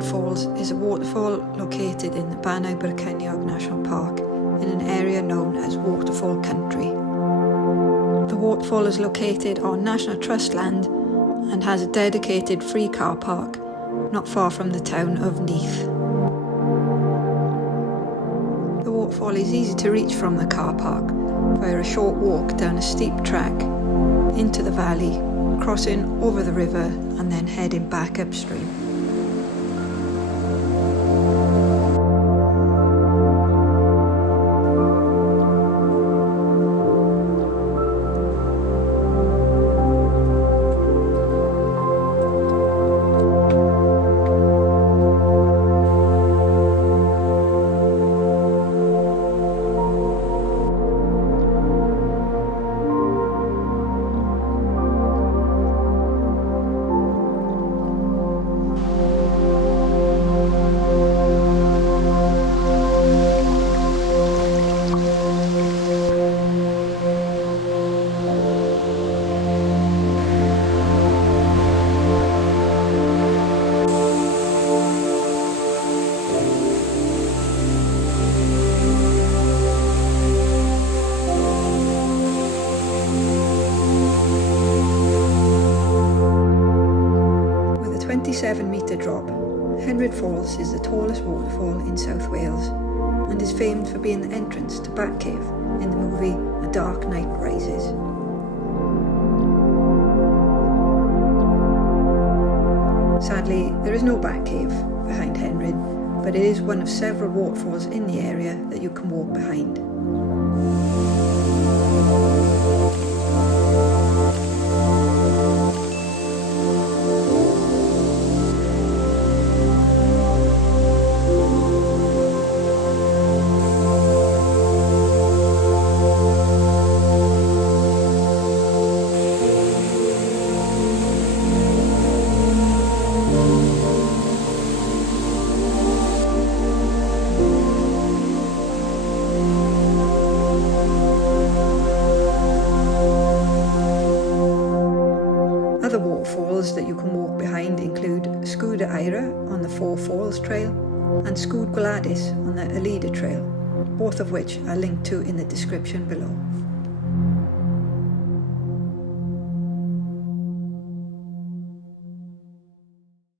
Henrhyd Falls is a waterfall located in the Bannau Brycheiniog National Park in an area known as Waterfall Country. The waterfall is located on National Trust land and has a dedicated free car park not far from the town of Neath. The waterfall is easy to reach from the car park via a short walk down a steep track into the valley, crossing over the river and then heading back upstream. With a 27-metre drop, Henrhyd Falls is the tallest waterfall in South Wales and is famed for being the entrance to Batcave in the movie A Dark Knight Rises. Sadly, there is no Batcave behind Henrhyd, but it is one of several waterfalls in the area that you can walk behind. Other waterfalls that you can walk behind include Sgwd Henrhyd on the Four Falls Trail and Sgwd on the Alida Trail, both of which are linked to in the description below.